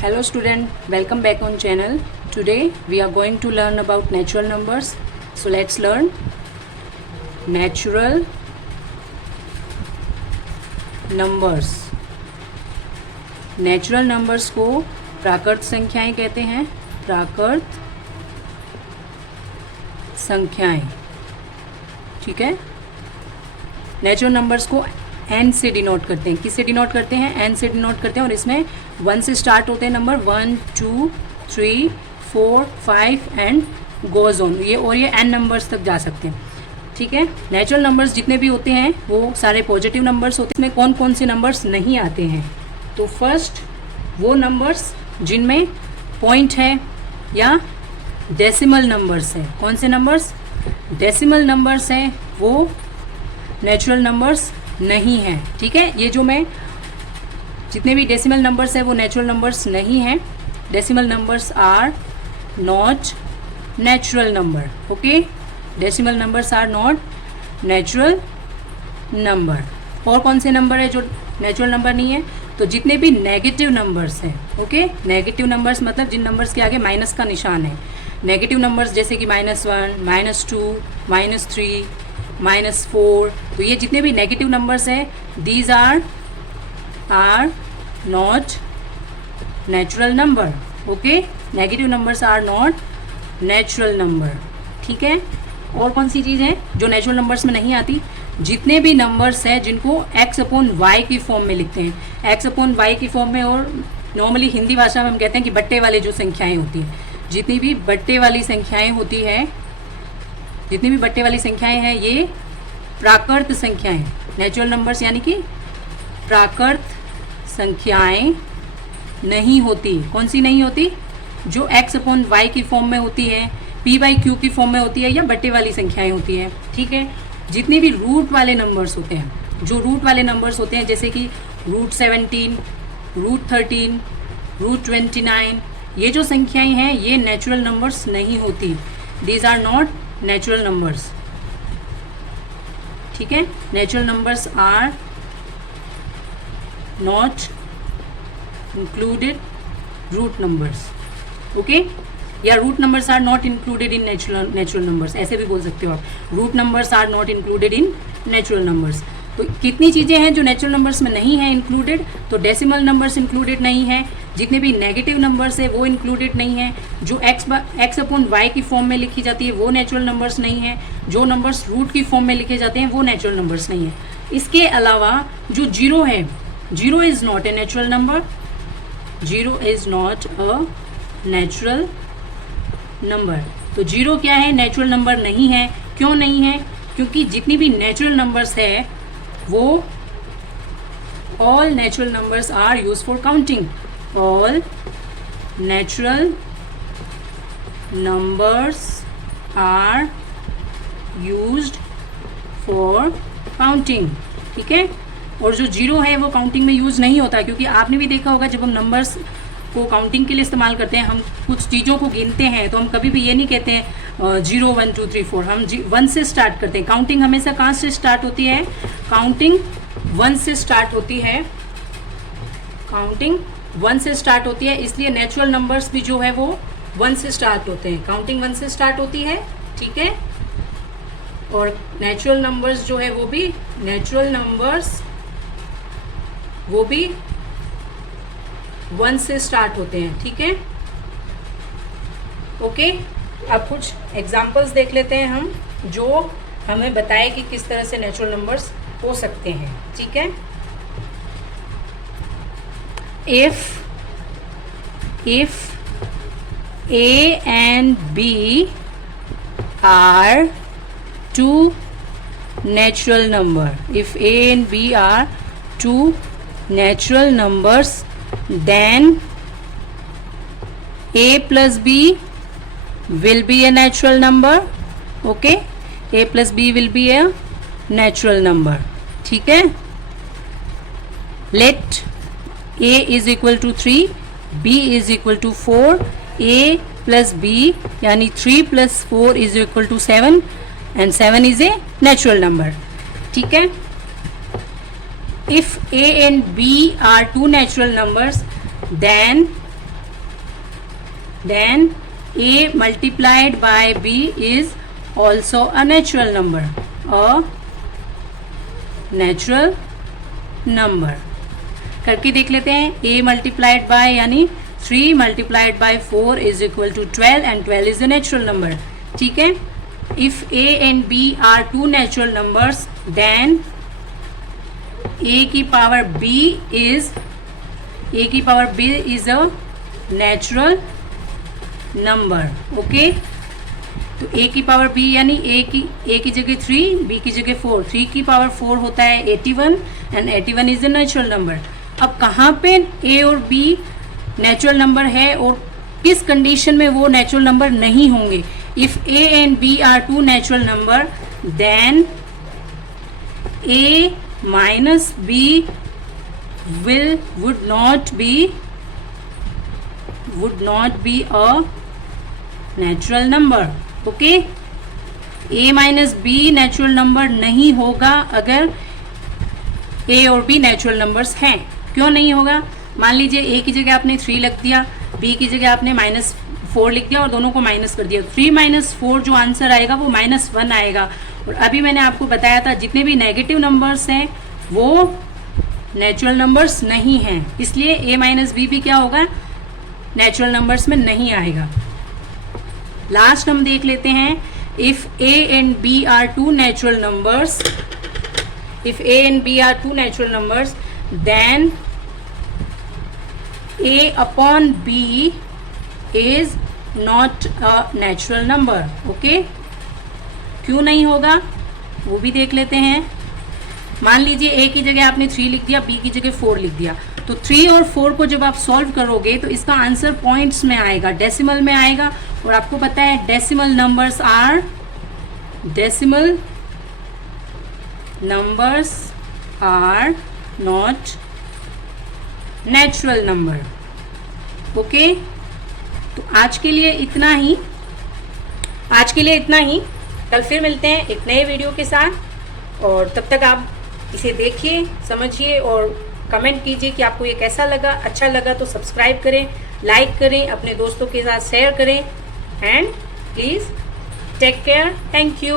Hello student, welcome back on channel. Today we are going to learn about natural numbers. So let's learn natural numbers. Natural numbers को प्राकृत संख्याएं कहते हैं. प्राकृत संख्याएं, ठीक है. Natural numbers को एन से डिनोट करते हैं. किससे डिनोट करते हैं? एन से डिनोट करते हैं. और इसमें 1 से स्टार्ट होते हैं नंबर 1, 2, 3, 4, 5 एंड गोज ऑन. ये एन नंबर्स तक जा सकते हैं, ठीक है. नेचुरल नंबर्स जितने भी होते हैं वो सारे पॉजिटिव नंबर्स होते हैं. इसमें कौन कौन से नंबर्स नहीं आते हैं? तो फर्स्ट वो नंबर्स जिनमें पॉइंट है या डेसिमल नंबर्स है. कौन से नंबर्स? डेसिमल नंबर्स हैं, वो नेचुरल नंबर्स नहीं है, ठीक है. ये जो मैं जितने भी डेसिमल नंबर्स हैं वो नेचुरल नंबर्स नहीं हैं. Decimal numbers are not natural number. Okay, decimal numbers are not natural number. और कौन से नंबर है जो नेचुरल नंबर नहीं है? तो जितने भी नेगेटिव नंबर्स हैं. ओके, नेगेटिव नंबर्स मतलब जिन नंबर्स के आगे माइनस का निशान है. नेगेटिव नंबर्स जैसे कि -1, -2, -3, -4. तो ये जितने भी नेगेटिव नंबर्स हैं these are not natural number. Okay, negative numbers are not natural number, ठीक है. और कौन सी चीज़ है जो नेचुरल नंबर्स में नहीं आती? जितने भी नंबर्स हैं जिनको x/y की फॉर्म में लिखते हैं. x/y की फॉर्म में, और नॉर्मली हिंदी भाषा में हम कहते हैं कि बट्टे वाले जो संख्याएं होती हैं. जितनी भी बट्टे वाली संख्याएं होती है, जितनी भी बट्टे वाली संख्याएं हैं ये प्राकृत संख्याएं. नेचुरल नंबर्स यानी कि प्राकृत संख्याएं नहीं होती. कौन सी नहीं होती? जो x/y की फॉर्म में होती है, p/q की फॉर्म में होती है, या बट्टे वाली संख्याएं होती है, ठीक है. जितने भी रूट वाले नंबर्स होते हैं, जो रूट वाले नंबर्स होते हैं जैसे कि √17, √13, √29, ये जो संख्याएं हैं ये नेचुरल नंबर्स नहीं होती. These are not natural numbers, ठीक है. Natural numbers are not included root numbers. Okay, या root numbers are not included in natural numbers, ऐसे भी बोल सकते हो आप. Root numbers are not included in natural numbers. तो कितनी चीज़ें हैं जो नेचुरल नंबर्स में नहीं है इंक्लूडेड? तो डेसिमल नंबर्स इंक्लूडेड नहीं है. जितने भी नेगेटिव नंबर्स है वो इंक्लूडेड नहीं है. जो x/y की फॉर्म में लिखी जाती है वो नेचुरल नंबर्स नहीं है. जो नंबर्स रूट की फॉर्म में लिखे जाते हैं वो नेचुरल नंबर्स नहीं है. इसके अलावा जो जीरो है, zero is not a natural number. Zero is not a natural number. तो जीरो क्या है? नेचुरल नंबर नहीं है. क्यों नहीं है? क्योंकि जितनी भी नेचुरल नंबर्स है वो all natural numbers are use for counting. All natural numbers are used for counting, ठीक है. और जो जीरो है वो काउंटिंग में यूज नहीं होता, क्योंकि आपने भी देखा होगा जब हम नंबर्स को काउंटिंग के लिए इस्तेमाल करते हैं, हम कुछ चीज़ों को गिनते हैं तो हम कभी भी ये नहीं कहते हैं 0, 1, 2, 3, 4. हम 1 से स्टार्ट करते हैं. काउंटिंग हमेशा कहाँ से स्टार्ट होती है? काउंटिंग 1 से स्टार्ट होती है. काउंटिंग 1 से स्टार्ट होती है. इसलिए नेचुरल नंबर्स भी जो है वो 1 से स्टार्ट होते हैं. काउंटिंग 1 से स्टार्ट होती है, ठीक है. और नेचुरल नंबर्स जो है वो भी 1 से स्टार्ट होते हैं, ठीक है. ओके, अब कुछ एग्जांपल्स देख लेते हैं हम जो हमें बताए कि किस तरह से नेचुरल नंबर्स हो सकते हैं, ठीक है. If A and B are two natural number, if A and B are two natural numbers, then A plus B will be a natural number. Okay, A plus B will be a natural number, ठीक है. Let A is equal to 3, B is equal to 4, A plus B यानी 3 plus 4 is equal to 7 and 7 is a natural number, ठीक है. If A and B are two natural numbers, then then a multiplied by b is also a natural number, a natural number. करके देख लेते हैं. a multiplied by यानी 3 multiplied by 4 is equal to 12 and 12 is a natural number. ठीक है. If a and b are two natural numbers, then a की power b is a natural number. Okay. तो a की power b यानी a की जगह 3, b की जगह 4. 3 की पावर 4 होता है 81 and 81 is a natural number. अब कहाँ पे a और b नेचुरल नंबर है और किस कंडीशन में वो नेचुरल नंबर नहीं होंगे? If a and b are two natural number, then a minus b would not be a natural number. Okay. a minus b natural number नहीं होगा अगर a और b नेचुरल नंबर्स हैं. क्यों नहीं होगा? मान लीजिए a की जगह आपने 3 लिख दिया, b की जगह आपने -4 लिख दिया और दोनों को माइनस कर दिया. 3 माइनस 4 जो आंसर आएगा वो -1 आएगा. और अभी मैंने आपको बताया था जितने भी नेगेटिव नंबर्स हैं वो नेचुरल नंबर्स नहीं हैं, इसलिए a माइनस बी भी क्या होगा? नेचुरल नंबर्स में नहीं आएगा. लास्ट हम देख लेते हैं. If a and b are two natural numbers, then a upon b is not a natural number. Okay. क्यों नहीं होगा वो भी देख लेते हैं. मान लीजिए a की जगह आपने 3 लिख दिया, b की जगह 4 लिख दिया. तो 3 और 4 को जब आप सॉल्व करोगे तो इसका आंसर पॉइंट्स में आएगा, डेसिमल में आएगा. और आपको पता है decimal numbers are not natural number. Okay. तो आज के लिए इतना ही. कल फिर मिलते हैं एक नए वीडियो के साथ. और तब तक आप इसे देखिए, समझिए और कमेंट कीजिए कि आपको ये कैसा लगा. अच्छा लगा तो सब्सक्राइब करें, लाइक करें, अपने दोस्तों के साथ शेयर करें. And please take care. Thank you.